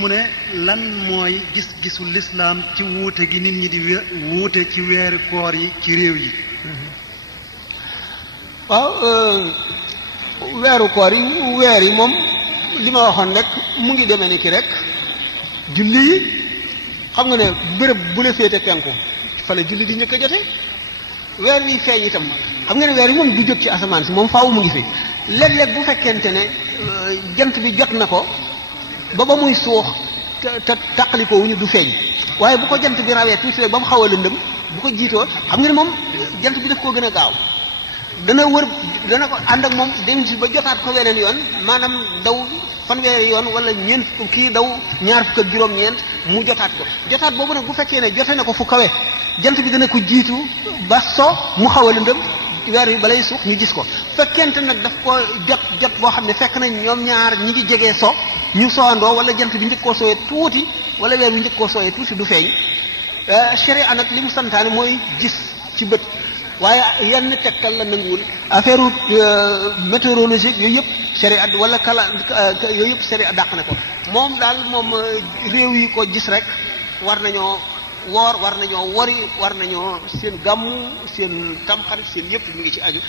mu ne lan mooy gis-gisu lislaam ci wuute gi nit ñi di wuute ci weeri koor yi ci réew yi. waaw weeru koor yi weer yi moom li ma waxoon rek mu ngi demee ni ki rek julli yi xam nga ne béréb bu la féete penku fa la julli di njëkk a jote weer wi feeñ itam xam nga ne weer yi moom du jóg ci asamaan si moom faaw mu ngi fi léeg-léeg bu fekkente ne jant bi jot na ko ba muy suux te taqaliko wuñu du feeñ waaye bu ko jant bi rawee tuuti rek ba mu xaw a lëndëm bu ko jiitoo xam nga ne moom jant bi daf koo gën a gaaw dana ko ànd ak moom dem ci ba jotaat ko weneen yoon maanaam daw fanweeri yoon wala ñeent kii daw ñaar fukk ak juróom-ñeent mu jotaat ko jotaat boobu nag bu fekkee ne jote na ko fu kawe jant bi dana ko jiitu ba so mu xaw a lëndëm weer wi balay suux ñu gis ko fekkente nag daf ko jot boo xam ne fekk nañ ñoom ñaar ñi ngi jegee so ñu soandoo wala jant bi njëkk koo sooyee tuuti wala weer wi njëkk koo sooyee tuuti du feeñ sharia nag li mu santaane mooy gis ci bët waaye yenn tegtal la nanguwul affaire météorologique yooyu yëpp sharia wala yooyu yëpp sharia dàq na ko moom daal moom réew yi ko gis rek war nañoo woor war nañoo wori war nañoo seen gàmmu seen tamxarit seen yëpp mi ngi ci aju